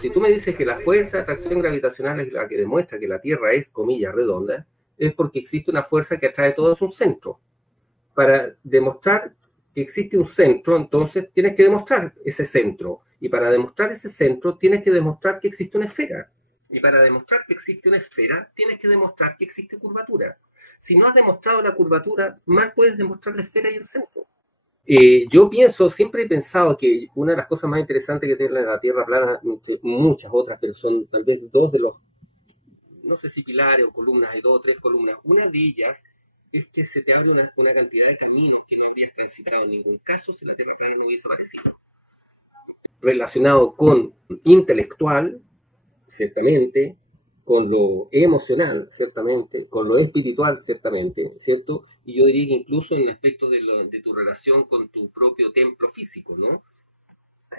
Si tú me dices que la fuerza de atracción gravitacional es la que demuestra que la Tierra es, comillas, redonda, es porque existe una fuerza que atrae todo a un centro. Para demostrar que existe un centro, entonces tienes que demostrar ese centro. Y para demostrar ese centro, tienes que demostrar que existe una esfera. Y para demostrar que existe una esfera, tienes que demostrar que existe curvatura. Si no has demostrado la curvatura, mal puedes demostrar la esfera y el centro. Yo siempre he pensado que una de las cosas más interesantes que tiene la Tierra plana, muchas otras, pero son tal vez dos de los, no sé si pilares o columnas, hay dos o tres columnas. Una de ellas es que se te abre una cantidad de caminos que no habrías transitado en ningún caso si la Tierra plana no hubiese aparecido. Relacionado con intelectual, ciertamente, con lo emocional, ciertamente, con lo espiritual, ciertamente, ¿cierto? Y yo diría que incluso en el aspecto de tu relación con tu propio templo físico, ¿no?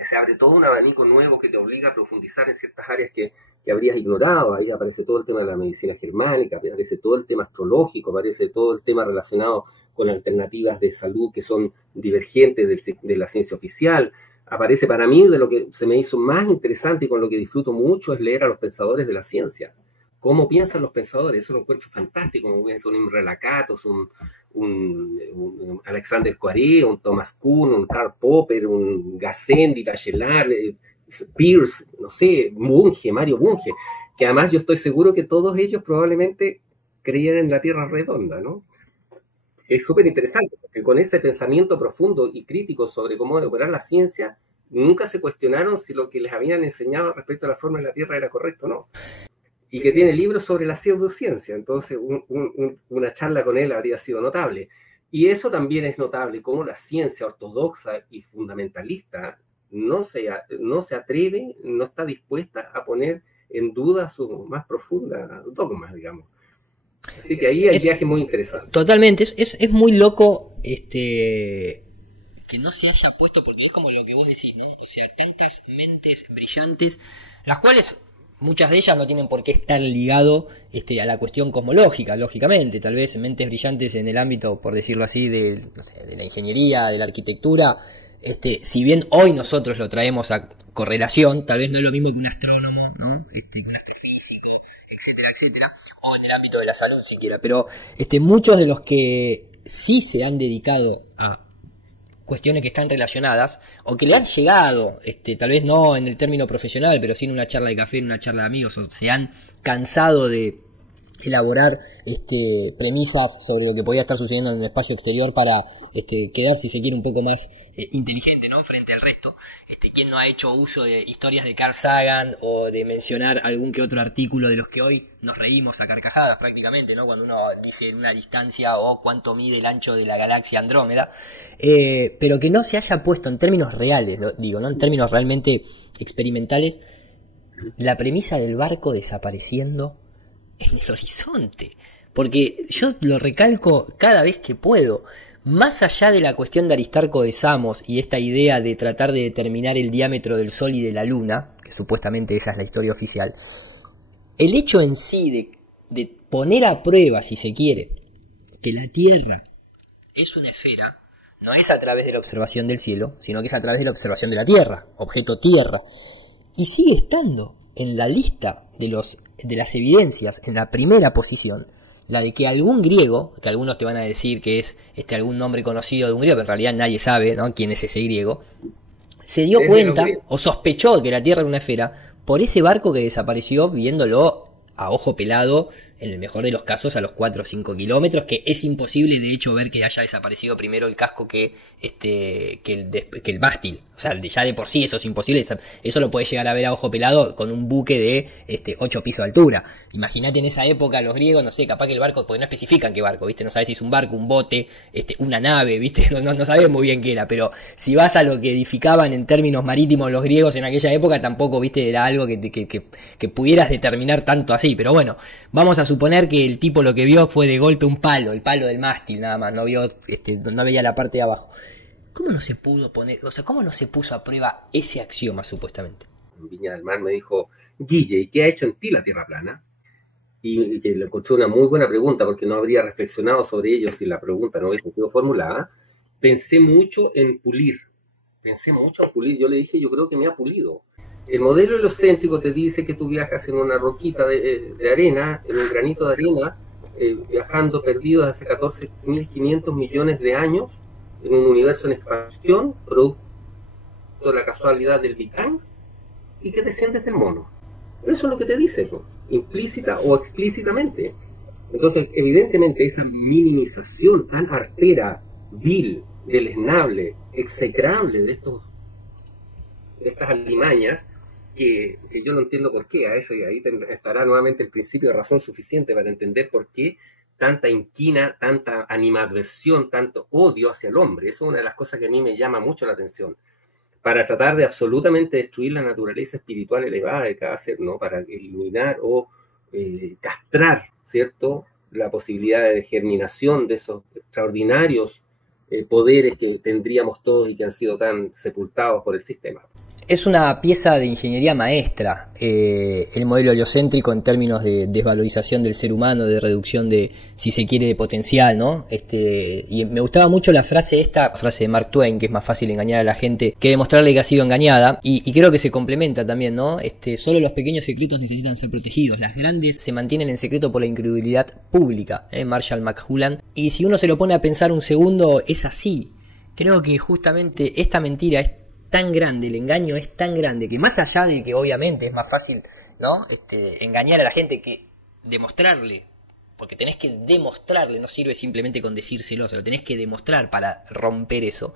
Se abre todo un abanico nuevo que te obliga a profundizar en ciertas áreas que habrías ignorado. Ahí aparece todo el tema de la medicina germánica, aparece todo el tema astrológico, aparece todo el tema relacionado con alternativas de salud que son divergentes de la ciencia oficial. Aparece para mí, de lo que se me hizo más interesante y con lo que disfruto mucho, es leer a los pensadores de la ciencia. ¿Cómo piensan los pensadores? Eso lo encuentro fantástico, como un Imre Lakatos, un Alexander Coiré, un Thomas Kuhn, un Karl Popper, un Gassendi, Bachelard, Peirce, no sé, Mario Bunge, que además yo estoy seguro que todos ellos probablemente creían en la Tierra redonda, ¿no? Es súper interesante, porque con ese pensamiento profundo y crítico sobre cómo operar la ciencia, nunca se cuestionaron si lo que les habían enseñado respecto a la forma de la Tierra era correcto o no. Y que tiene libros sobre la pseudociencia, entonces una charla con él habría sido notable. Y eso también es notable, cómo la ciencia ortodoxa y fundamentalista no se atreve, no está dispuesta a poner en duda sus más profundas dogmas, digamos. Así que ahí hay viajes muy interesantes. Totalmente, es muy loco que no se haya puesto, porque es como lo que vos decís, ¿no? O sea, tantas mentes brillantes, las cuales muchas de ellas no tienen por qué estar ligado a la cuestión cosmológica, lógicamente, tal vez mentes brillantes en el ámbito, por decirlo así, no sé, de la ingeniería, de la arquitectura, si bien hoy nosotros lo traemos a correlación, tal vez no es lo mismo que un astrónomo, ¿no? Que un astrofísico, etcétera, etcétera, o en el ámbito de la salud siquiera, pero muchos de los que sí se han dedicado a cuestiones que están relacionadas o que le han llegado, tal vez no en el término profesional, pero sí en una charla de café, en una charla de amigos, o se han cansado de elaborar premisas sobre lo que podía estar sucediendo en el espacio exterior para quedar, si se quiere, un poco más inteligente, ¿no? Frente al resto. ¿Quién no ha hecho uso de historias de Carl Sagan o de mencionar algún que otro artículo de los que hoy nos reímos a carcajadas prácticamente, ¿no? Cuando uno dice una distancia o cuánto mide el ancho de la galaxia Andrómeda, pero que no se haya puesto en términos reales, digo, ¿no? En términos realmente experimentales, la premisa del barco desapareciendo en el horizonte, porque yo lo recalco cada vez que puedo. Más allá de la cuestión de Aristarco de Samos y esta idea de tratar de determinar el diámetro del Sol y de la Luna, que supuestamente esa es la historia oficial, el hecho en sí de poner a prueba, si se quiere, que la Tierra es una esfera, no es a través de la observación del cielo, sino que es a través de la observación de la Tierra, objeto Tierra, y sigue estando en la lista de las evidencias en la primera posición, la de que algún griego, que algunos te van a decir que es algún nombre conocido de un griego, pero en realidad nadie sabe, ¿no?, quién es ese griego, se dio cuenta o sospechó que la Tierra era una esfera por ese barco que desapareció viéndolo a ojo pelado, en el mejor de los casos a los 4 o 5 kilómetros, que es imposible de hecho ver que haya desaparecido primero el casco que el mástil. O sea, ya de por sí eso es imposible. Eso lo puedes llegar a ver a ojo pelado con un buque de 8 pisos de altura. Imagínate en esa época los griegos, no sé, capaz que el barco, porque no especifican qué barco, ¿viste? No sabes si es un barco, un bote, una nave, ¿viste? No sabes muy bien qué era, pero si vas a lo que edificaban en términos marítimos los griegos en aquella época, tampoco, ¿viste?, era algo que pudieras determinar tanto así. Pero bueno, vamos a suponer que el tipo lo que vio fue de golpe un palo, el palo del mástil nada más, no vio, no veía la parte de abajo. ¿Cómo no se pudo poner, o sea, cómo no se puso a prueba ese axioma supuestamente? En Viña del Mar me dijo: Guille, ¿y qué ha hecho en ti la Tierra plana? Y le encontré una muy buena pregunta, porque no habría reflexionado sobre ello si la pregunta no hubiese sido formulada. Pensé mucho en pulir. Yo le dije, yo creo que me ha pulido. El modelo heliocéntrico te dice que tú viajas en una roquita de arena, en un granito de arena, viajando perdido hace 14.500 millones de años, en un universo en expansión, producto de la casualidad del Big Bang, y que desciendes del mono. Eso es lo que te dice, ¿no? Implícita o explícitamente. Entonces, evidentemente, esa minimización tan artera, vil, deleznable, execrable de estas alimañas, que yo no entiendo por qué, a eso, y ahí estará nuevamente el principio de razón suficiente para entender por qué tanta inquina, tanta animadversión, tanto odio hacia el hombre. Eso es una de las cosas que a mí me llama mucho la atención, para tratar de absolutamente destruir la naturaleza espiritual elevada de cada ser, ¿no? Para eliminar o castrar, ¿cierto?, la posibilidad de germinación de esos extraordinarios poderes que tendríamos todos y que han sido tan sepultados por el sistema. Es una pieza de ingeniería maestra, el modelo heliocéntrico, en términos de desvalorización del ser humano, de reducción de, si se quiere, de potencial, ¿no? Y me gustaba mucho la frase de Mark Twain, que es más fácil engañar a la gente que demostrarle que ha sido engañada, y creo que se complementa también, ¿no? Solo los pequeños secretos necesitan ser protegidos, las grandes se mantienen en secreto por la incredulidad pública, Marshall McLuhan. Y si uno se lo pone a pensar un segundo, es así. Creo que justamente esta mentira es tan grande, el engaño es tan grande, que más allá de que obviamente es más fácil, ¿no?, engañar a la gente que demostrarle, porque tenés que demostrarle, no sirve simplemente con decírselo, se lo tenés que demostrar para romper eso.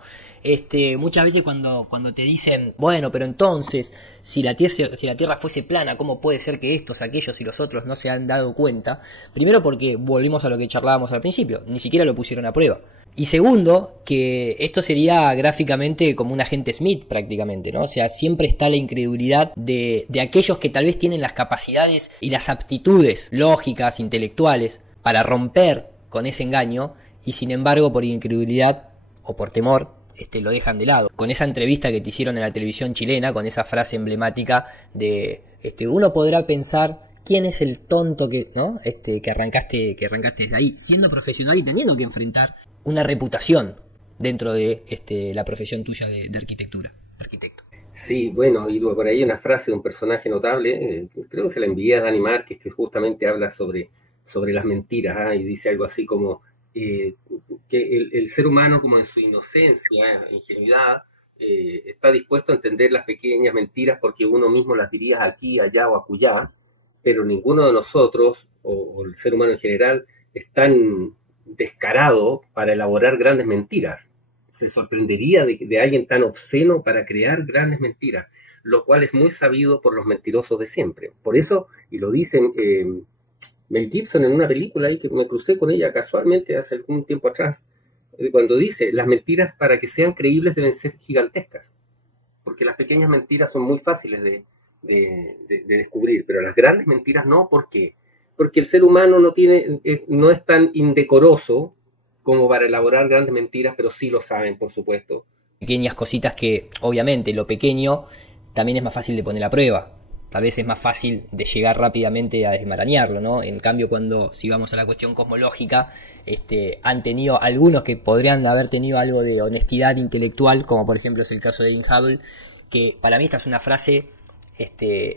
Muchas veces cuando te dicen, bueno, pero entonces, si la Tierra fuese plana, ¿cómo puede ser que estos, aquellos y los otros no se han dado cuenta? Primero, porque volvimos a lo que charlábamos al principio, ni siquiera lo pusieron a prueba. Y segundo, que esto sería gráficamente como un agente Smith prácticamente, ¿no? O sea, siempre está la incredulidad de aquellos que tal vez tienen las capacidades y las aptitudes lógicas, intelectuales, para romper con ese engaño, y sin embargo, por incredulidad o por temor, lo dejan de lado. Con esa entrevista que te hicieron en la televisión chilena, con esa frase emblemática de uno podrá pensar quién es el tonto que, ¿no?, que arrancaste desde ahí, siendo profesional y teniendo que enfrentar una reputación dentro de la profesión tuya de arquitectura, de arquitecto. Sí, bueno, y por ahí una frase de un personaje notable, creo que se la envié a Dani Márquez, que justamente habla sobre las mentiras, y dice algo así como que el ser humano, como en su inocencia, ingenuidad, está dispuesto a entender las pequeñas mentiras porque uno mismo las diría aquí, allá o acullá, pero ninguno de nosotros, o el ser humano en general, es tan descarado para elaborar grandes mentiras. Se sorprendería de alguien tan obsceno para crear grandes mentiras, lo cual es muy sabido por los mentirosos de siempre. Por eso, y lo dicen Mel Gibson en una película ahí que me crucé con ella casualmente hace algún tiempo atrás, cuando dice, las mentiras para que sean creíbles deben ser gigantescas, porque las pequeñas mentiras son muy fáciles de descubrir, pero las grandes mentiras no. ¿Por qué? Porque el ser humano no es tan indecoroso como para elaborar grandes mentiras, pero sí lo saben, por supuesto. Pequeñas cositas que, obviamente, lo pequeño también es más fácil de poner a prueba. Tal vez es más fácil de llegar rápidamente a desmarañarlo, ¿no? En cambio, si vamos a la cuestión cosmológica, han tenido algunos que podrían haber tenido algo de honestidad intelectual, como por ejemplo es el caso de Edwin Hubble, que para mí esta es una frase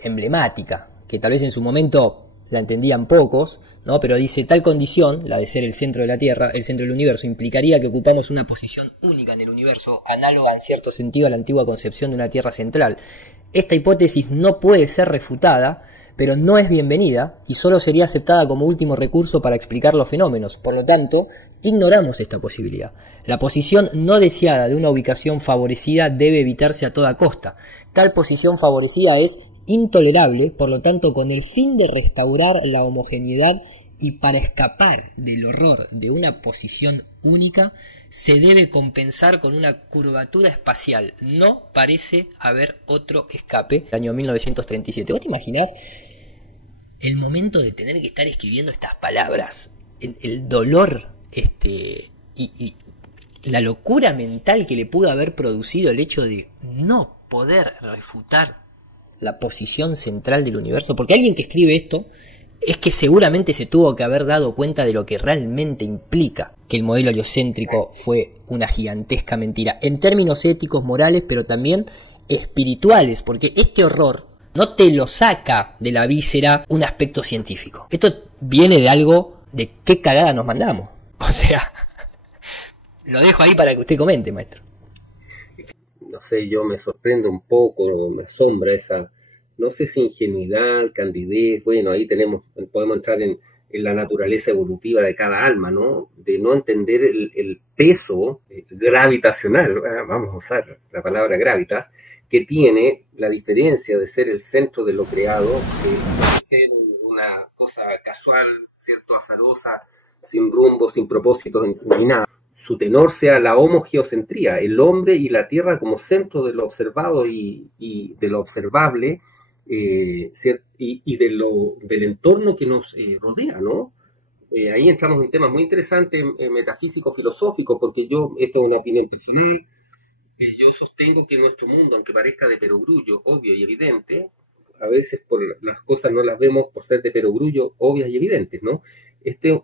emblemática, que tal vez en su momento la entendían pocos, ¿no? Pero dice, tal condición, la de ser el centro de la Tierra, el centro del universo, implicaría que ocupamos una posición única en el universo, análoga en cierto sentido a la antigua concepción de una Tierra central. Esta hipótesis no puede ser refutada, pero no es bienvenida y solo sería aceptada como último recurso para explicar los fenómenos. Por lo tanto, ignoramos esta posibilidad. La posición no deseada de una ubicación favorecida debe evitarse a toda costa. Tal posición favorecida es intolerable, por lo tanto, con el fin de restaurar la homogeneidad y para escapar del horror de una posición única, se debe compensar con una curvatura espacial. No parece haber otro escape. El año 1937. ¿Vos te imaginás el momento de tener que estar escribiendo estas palabras? El dolor y la locura mental que le pudo haber producido el hecho de no poder refutar la posición central del universo, porque alguien que escribe esto es que seguramente se tuvo que haber dado cuenta de lo que realmente implica que el modelo heliocéntrico fue una gigantesca mentira, en términos éticos, morales, pero también espirituales, porque este horror No te lo saca de la víscera un aspecto científico. Esto viene de algo de qué cagada nos mandamos. O sea, lo dejo ahí para que usted comente, maestro. No sé, yo me sorprendo un poco, me asombra esa, no sé si ingenuidad, candidez, bueno, ahí podemos entrar en la naturaleza evolutiva de cada alma, ¿no? De no entender el peso gravitacional, vamos a usar la palabra gravitas, que tiene la diferencia de ser el centro de lo creado, de ser una cosa casual, ¿cierto? Azarosa, sin rumbo, sin propósito, ni nada. Su tenor sea la homogeocentría, el hombre y la tierra como centro de lo observado y de lo observable, y del entorno que nos rodea, ¿no? Ahí entramos en temas muy interesantes, metafísicos, filosóficos, porque esto es una opinión personal, yo sostengo que nuestro mundo, aunque parezca de perogrullo, obvio y evidente, a veces las cosas no las vemos por ser de perogrullo, obvias y evidentes, ¿no? Este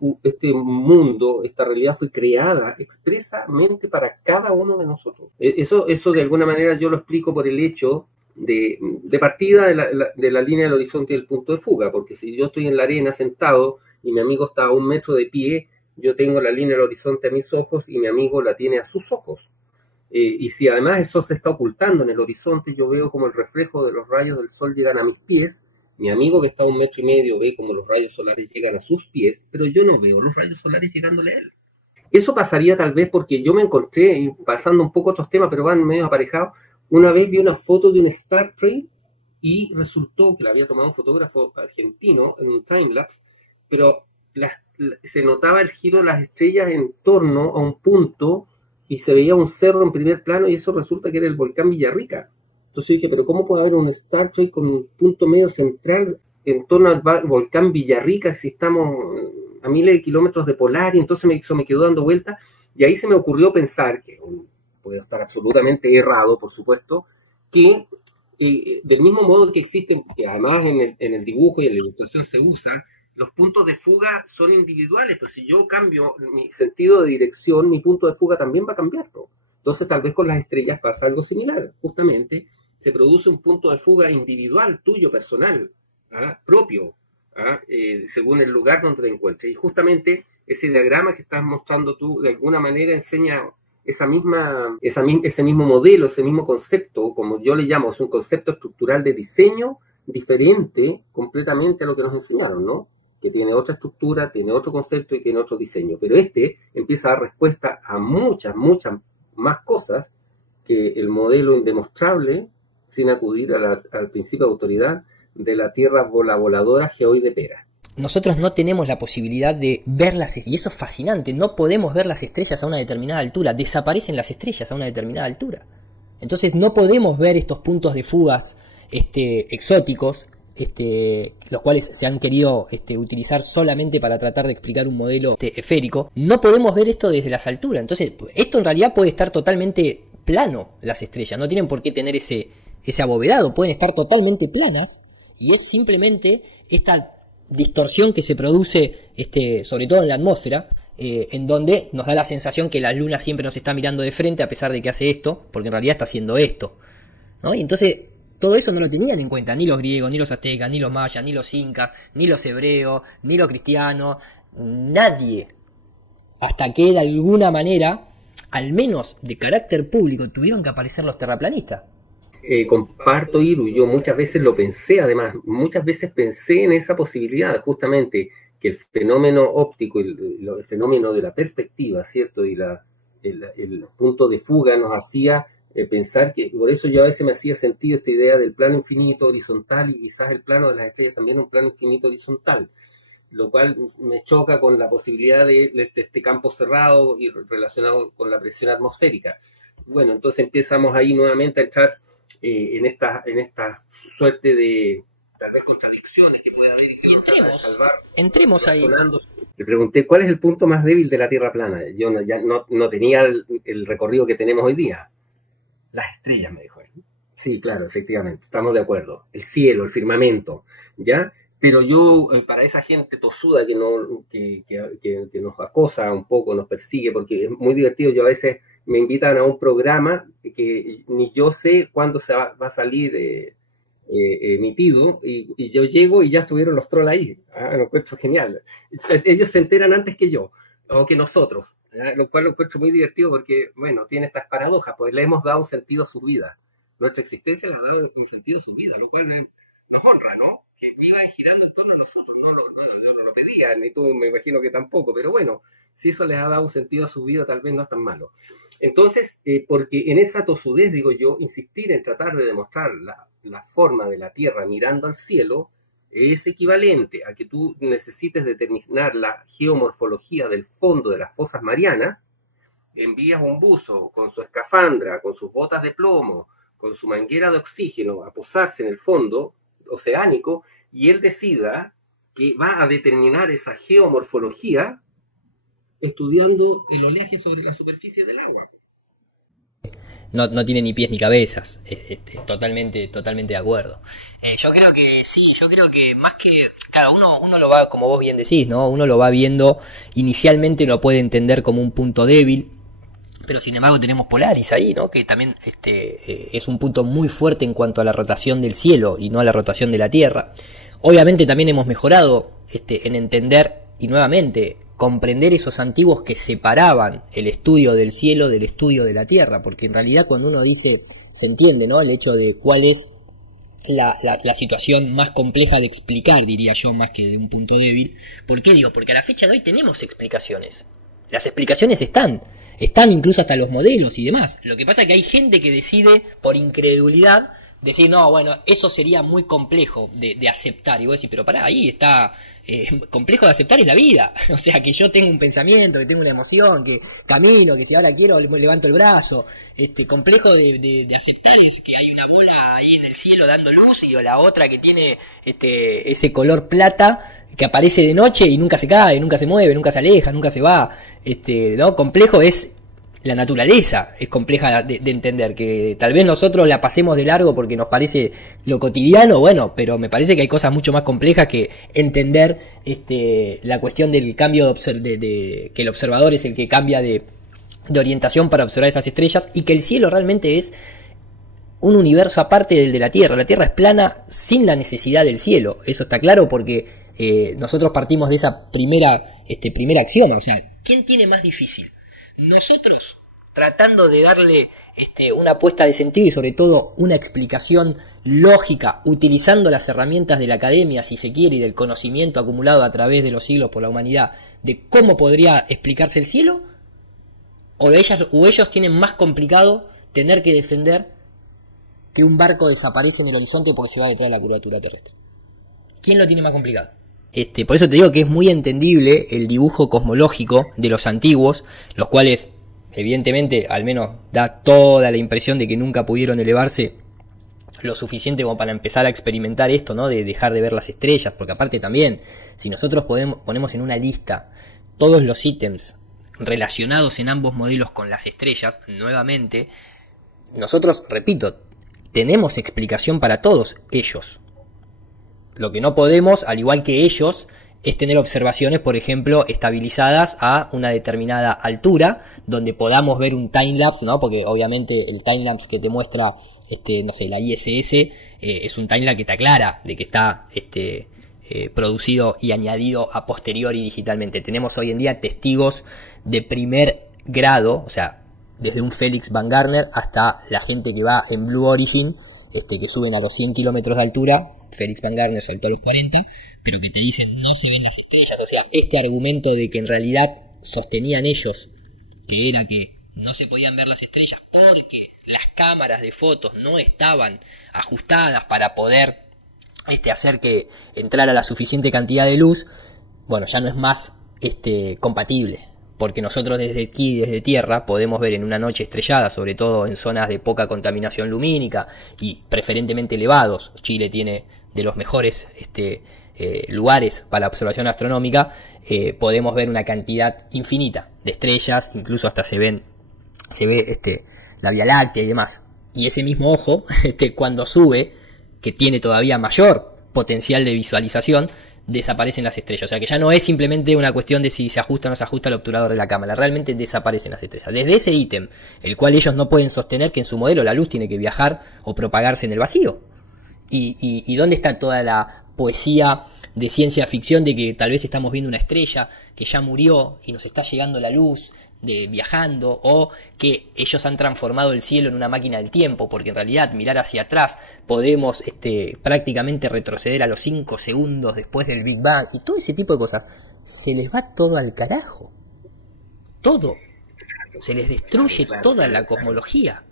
mundo, esta realidad fue creada expresamente para cada uno de nosotros. Eso de alguna manera yo lo explico por el hecho de partida de la línea del horizonte y del punto de fuga, porque si yo estoy en la arena sentado y mi amigo está a 1 metro de pie, yo tengo la línea del horizonte a mis ojos y mi amigo la tiene a sus ojos. Y si además eso se está ocultando en el horizonte, yo veo como el reflejo de los rayos del sol llegan a mis pies, mi amigo que está a 1,5 metros ve como los rayos solares llegan a sus pies, pero yo no veo los rayos solares llegándole a él. Eso pasaría tal vez porque yo me encontré, y pasando un poco a otros temas, pero van medio aparejados, una vez vi una foto de un Star Trek y resultó que la había tomado un fotógrafo argentino en un timelapse, pero se notaba el giro de las estrellas en torno a un punto y se veía un cerro en primer plano y eso resulta que era el volcán Villarrica. Entonces yo dije, pero ¿cómo puede haber un Star Trek con un punto medio central en torno al volcán Villarrica si estamos a miles de kilómetros de polar? Y entonces eso me quedó dando vuelta y ahí se me ocurrió pensar, que puedo estar absolutamente errado, por supuesto, que del mismo modo que existen, que además en el dibujo y en la ilustración se usa, los puntos de fuga son individuales, pero si yo cambio mi sentido de dirección, mi punto de fuga también va a cambiar, ¿no? Entonces tal vez con las estrellas pasa algo similar, justamente se produce un punto de fuga individual, tuyo, personal, propio, según el lugar donde te encuentres. Y justamente ese diagrama que estás mostrando tú de alguna manera enseña ese mismo modelo, ese mismo concepto, como yo le llamo, es un concepto estructural de diseño diferente completamente a lo que nos enseñaron, ¿no? Que tiene otra estructura, tiene otro concepto y tiene otro diseño. Pero empieza a dar respuesta a muchas más cosas que el modelo indemostrable, sin acudir al principio de autoridad de la Tierra voladora geoide pera. Nosotros no tenemos la posibilidad de ver las estrellas, y eso es fascinante, no podemos ver las estrellas a una determinada altura, desaparecen las estrellas a una determinada altura. Entonces no podemos ver estos puntos de fugas exóticos, los cuales se han querido utilizar solamente para tratar de explicar un modelo esférico. No podemos ver esto desde las alturas. Entonces esto en realidad puede estar totalmente plano, las estrellas, no tienen por qué tener ese abovedado, pueden estar totalmente planas y es simplemente esta distorsión que se produce sobre todo en la atmósfera, en donde nos da la sensación que la luna siempre nos está mirando de frente a pesar de que hace esto, porque en realidad está haciendo esto, ¿no? Y entonces todo eso no lo tenían en cuenta ni los griegos, ni los aztecas, ni los mayas, ni los incas, ni los hebreos, ni los cristianos, nadie, hasta que de alguna manera, al menos de carácter público, tuvieron que aparecer los terraplanistas. Comparto, Iru, yo muchas veces lo pensé, además, muchas veces pensé en esa posibilidad, justamente, que el fenómeno óptico, el fenómeno de la perspectiva, ¿cierto? Y el punto de fuga nos hacía pensar que, por eso yo a veces me hacía sentido esta idea del plano infinito horizontal y quizás el plano de las estrellas también un plano infinito horizontal, lo cual me choca con la posibilidad de este campo cerrado y relacionado con la presión atmosférica. Bueno, entonces empezamos ahí nuevamente a entrar en esta suerte de tal vez contradicciones que puede haber y entremos ahí. Le pregunté cuál es el punto más débil de la Tierra plana. Yo ya no tenía el recorrido que tenemos hoy día. Las estrellas, me dijo él. Sí, claro, efectivamente, estamos de acuerdo. El cielo, el firmamento, ¿ya? Pero yo, para esa gente tosuda que nos acosa un poco, nos persigue, porque es muy divertido, yo a veces me invitan a un programa que ni yo sé cuándo va a salir emitido, y yo llego y ya estuvieron los trolls ahí. Lo encuentro genial. Ellos se enteran antes que yo, o que nosotros, lo cual lo encuentro muy divertido porque, bueno, tiene estas paradojas, pues le hemos dado un sentido a sus vidas. Nuestra existencia le ha dado un sentido a sus vidas, lo cual nos honra, ¿no? Que iban girando en torno a nosotros, yo no lo pedía, ni tú me imagino que tampoco, pero bueno, si eso les ha dado un sentido a su vida, tal vez no es tan malo. Entonces, porque en esa tosudez, digo yo, insistir en tratar de demostrar la forma de la Tierra mirando al cielo es equivalente a que tú necesites determinar la geomorfología del fondo de las fosas marianas, envías un buzo con su escafandra, con sus botas de plomo, con su manguera de oxígeno a posarse en el fondo oceánico, y él decida que va a determinar esa geomorfología estudiando el oleaje sobre la superficie del agua. No tiene ni pies ni cabezas. Totalmente de acuerdo. Yo creo que sí, yo creo que más que... Claro, uno lo va, como vos bien decís, ¿no? Uno lo va viendo, inicialmente lo puede entender como un punto débil, pero sin embargo tenemos Polaris ahí, ¿no? Que también es un punto muy fuerte en cuanto a la rotación del cielo y no a la rotación de la Tierra. Obviamente también hemos mejorado en entender y nuevamente comprender esos antiguos que separaban el estudio del cielo del estudio de la Tierra, porque en realidad cuando uno dice, se entiende, ¿no? El hecho de cuál es la situación más compleja de explicar, diría yo, más que de un punto débil. ¿Por qué digo? Porque a la fecha de hoy tenemos explicaciones. Las explicaciones están incluso hasta los modelos y demás. Lo que pasa es que hay gente que decide por incredulidad decir, no, bueno, eso sería muy complejo de aceptar. Y vos decís, pero pará, ahí está, complejo de aceptar es la vida. O sea, que yo tengo un pensamiento, que tengo una emoción, que camino, que si ahora quiero levanto el brazo. Complejo de aceptar es que hay una bola ahí en el cielo dando luz y la otra que tiene ese color plata que aparece de noche y nunca se cae, nunca se mueve, nunca se aleja, nunca se va. ¿No? Complejo es la naturaleza, es compleja de entender, que tal vez nosotros la pasemos de largo porque nos parece lo cotidiano, bueno, pero me parece que hay cosas mucho más complejas que entender la cuestión del cambio de que el observador es el que cambia de orientación para observar esas estrellas, y que el cielo realmente es un universo aparte del de la Tierra. La Tierra es plana sin la necesidad del cielo, eso está claro, porque nosotros partimos de esa primera axioma. O sea, ¿quién tiene más difícil? Nosotros, tratando de darle una puesta de sentido y sobre todo una explicación lógica, utilizando las herramientas de la academia, si se quiere, y del conocimiento acumulado a través de los siglos por la humanidad, de cómo podría explicarse el cielo, o ellos tienen más complicado tener que defender que un barco desaparece en el horizonte porque se va detrás de la curvatura terrestre. ¿Quién lo tiene más complicado? Por eso te digo que es muy entendible el dibujo cosmológico de los antiguos, los cuales evidentemente al menos da toda la impresión de que nunca pudieron elevarse lo suficiente como para empezar a experimentar esto, ¿no? De dejar de ver las estrellas, porque aparte también, si nosotros ponemos en una lista todos los ítems relacionados en ambos modelos con las estrellas, nuevamente, nosotros, repito, tenemos explicación para todos ellos. Lo que no podemos, al igual que ellos, es tener observaciones, por ejemplo, estabilizadas a una determinada altura, donde podamos ver un timelapse, ¿no? Porque obviamente el timelapse que te muestra, no sé, la ISS, es un timelapse que te aclara de que está producido y añadido a posteriori digitalmente. Tenemos hoy en día testigos de primer grado, o sea, desde un Felix Van Garner hasta la gente que va en Blue Origin, que suben a los 100 kilómetros de altura. Felix Van Garner saltó a los 40, pero que te dicen no se ven las estrellas. O sea, este argumento de que en realidad sostenían ellos, que era que no se podían ver las estrellas porque las cámaras de fotos no estaban ajustadas para poder hacer que entrara la suficiente cantidad de luz, bueno, ya no es más compatible. Porque nosotros desde aquí, desde Tierra, podemos ver en una noche estrellada, sobre todo en zonas de poca contaminación lumínica y preferentemente elevados. Chile tiene de los mejores lugares para la observación astronómica. Podemos ver una cantidad infinita de estrellas, incluso hasta se ve la Vía Láctea y demás. Y ese mismo ojo, cuando sube, que tiene todavía mayor potencial de visualización, desaparecen las estrellas. O sea que ya no es simplemente una cuestión de si se ajusta o no se ajusta el obturador de la cámara, realmente desaparecen las estrellas. Desde ese ítem, el cual ellos no pueden sostener que en su modelo la luz tiene que viajar o propagarse en el vacío. ¿Y dónde está toda la poesía de ciencia ficción de que tal vez estamos viendo una estrella que ya murió y nos está llegando la luz de viajando, o que ellos han transformado el cielo en una máquina del tiempo, porque en realidad mirar hacia atrás podemos prácticamente retroceder a los 5 segundos después del Big Bang y todo ese tipo de cosas? Se les va todo al carajo. Todo. Se les destruye toda la cosmología.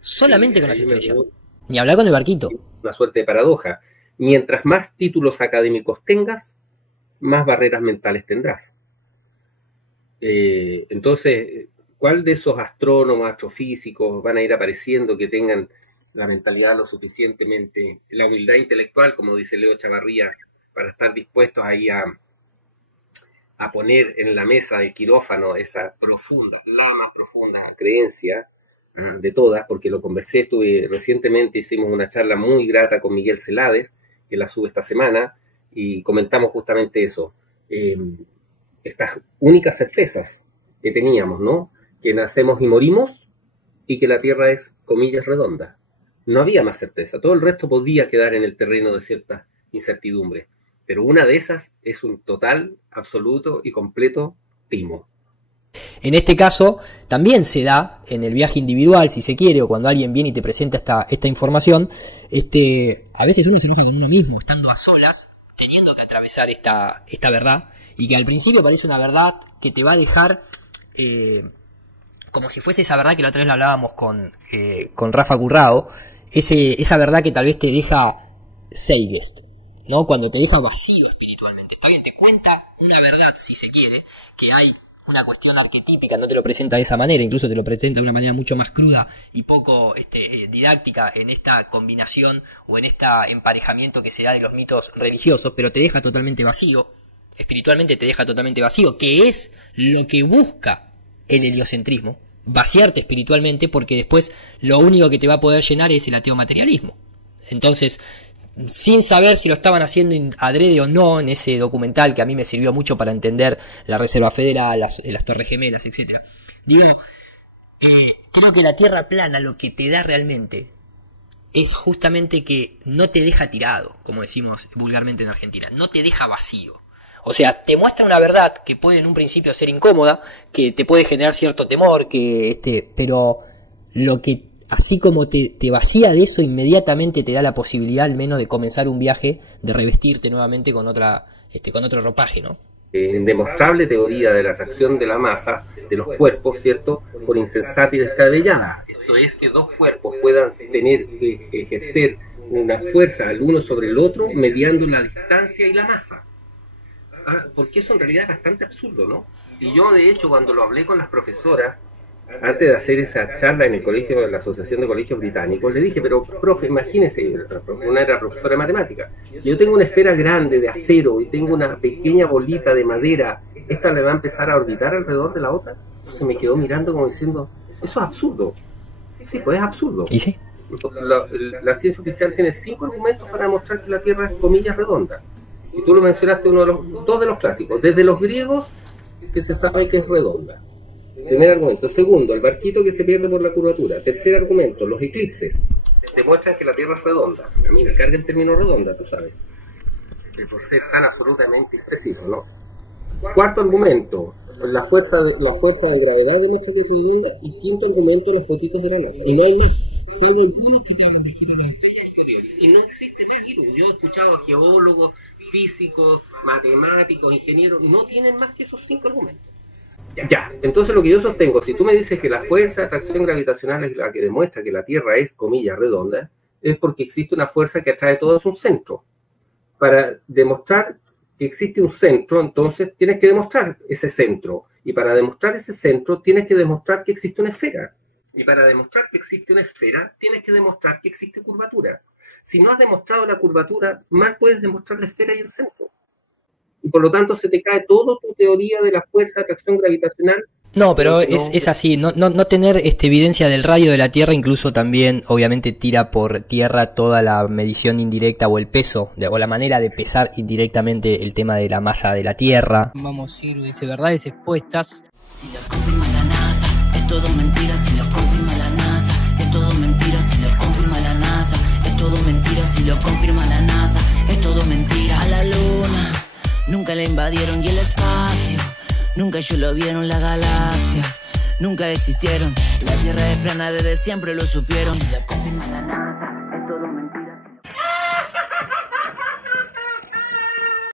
Solamente con las estrellas. Ni hablar con el barquito. Una suerte de paradoja. Mientras más títulos académicos tengas, más barreras mentales tendrás. Entonces, ¿cuál de esos astrónomos, astrofísicos van a ir apareciendo que tengan la mentalidad lo suficientemente, la humildad intelectual, como dice Leo Chavarría, para estar dispuestos ahí a poner en la mesa del quirófano esa profunda, la más profunda creencia de todas? Porque lo conversé, recientemente hicimos una charla muy grata con Miguel Celades, que la sube esta semana, y comentamos justamente eso. Estas únicas certezas que teníamos, ¿no? Que nacemos y morimos y que la Tierra es, comillas, redonda. No había más certeza. Todo el resto podía quedar en el terreno de cierta incertidumbre. Pero una de esas es un total, absoluto y completo timo. En este caso, también se da en el viaje individual, si se quiere, o cuando alguien viene y te presenta esta información, a veces uno se enoja con uno mismo, estando a solas, teniendo que atravesar esta verdad, y que al principio parece una verdad que te va a dejar como si fuese esa verdad que la otra vez la hablábamos con Rafa Currao, esa verdad que tal vez te deja seigest, ¿no? Cuando te deja vacío espiritualmente. Está bien, te cuenta una verdad, si se quiere, que hay una cuestión arquetípica, no te lo presenta de esa manera, incluso te lo presenta de una manera mucho más cruda y poco didáctica en esta combinación o en este emparejamiento que se da de los mitos religiosos, pero te deja totalmente vacío, espiritualmente te deja totalmente vacío, que es lo que busca el heliocentrismo, vaciarte espiritualmente, porque después lo único que te va a poder llenar es el ateo materialismo. Entonces, sin saber si lo estaban haciendo adrede o no en ese documental que a mí me sirvió mucho para entender la Reserva Federal, las Torres Gemelas, etc. Digo, creo que la Tierra plana lo que te da realmente es justamente que no te deja tirado, como decimos vulgarmente en Argentina, no te deja vacío. O sea, te muestra una verdad que puede en un principio ser incómoda, que te puede generar cierto temor, pero lo que así como te vacía de eso, inmediatamente te da la posibilidad al menos de comenzar un viaje, de revestirte nuevamente con otro ropaje, ¿no? Indemostrable teoría de la atracción de la masa de los cuerpos, ¿cierto? Por insensata y descabellada. Esto es que dos cuerpos puedan ejercer una fuerza el uno sobre el otro mediando la distancia y la masa. Porque eso en realidad es bastante absurdo, ¿no? Y yo, de hecho, cuando lo hablé con las profesoras, antes de hacer esa charla en el colegio de la Asociación de Colegios Británicos, le dije, pero profe, imagínese, una era profesora de matemáticas, si yo tengo una esfera grande de acero y tengo una pequeña bolita de madera, ¿esta le va a empezar a orbitar alrededor de la otra? Se me quedó mirando como diciendo, eso es absurdo. Sí, pues es absurdo. ¿Y sí? La ciencia oficial tiene 5 argumentos para demostrar que la Tierra es, comillas, redonda. Y tú lo mencionaste, dos de los clásicos, desde los griegos, que se sabe que es redonda. Primer argumento. Segundo, el barquito que se pierde por la curvatura. Tercer argumento, los eclipses demuestran que la Tierra es redonda. A mí me carga el término redonda, tú sabes, por ser tan absolutamente impreciso, ¿no? Cuarto argumento, la fuerza de gravedad demuestra que es redonda. Y quinto argumento, los fotitos de la NASA. Y no hay más, salvo algunos que te hablan de giro de las estrellas exteriores. Y no existe más giro. Yo he escuchado a geólogos, físicos, matemáticos, ingenieros, no tienen más que esos 5 argumentos. Ya, entonces lo que yo sostengo, si tú me dices que la fuerza de atracción gravitacional es la que demuestra que la Tierra es, comillas, redonda, es porque existe una fuerza que atrae todo a un centro. Para demostrar que existe un centro, entonces tienes que demostrar ese centro. Y para demostrar ese centro, tienes que demostrar que existe una esfera. Y para demostrar que existe una esfera, tienes que demostrar que existe curvatura. Si no has demostrado la curvatura, mal puedes demostrar la esfera y el centro. Y por lo tanto se te cae toda tu teoría de la fuerza de atracción gravitacional. No, pero es así, no tener evidencia del radio de la Tierra incluso también obviamente tira por tierra toda la medición indirecta o el peso, o la manera de pesar indirectamente el tema de la masa de la Tierra. Vamos a ir, dice, verdades expuestas. Si lo confirma la NASA, es todo mentira. Si lo confirma la NASA, es todo mentira. Si lo confirma la NASA, es todo si lo confirma la NASA, es todo mentira. A la luna nunca la invadieron y el espacio nunca ellos lo vieron, las galaxias nunca existieron. La Tierra es plana, desde siempre lo supieron. Si lo confirma la NASA.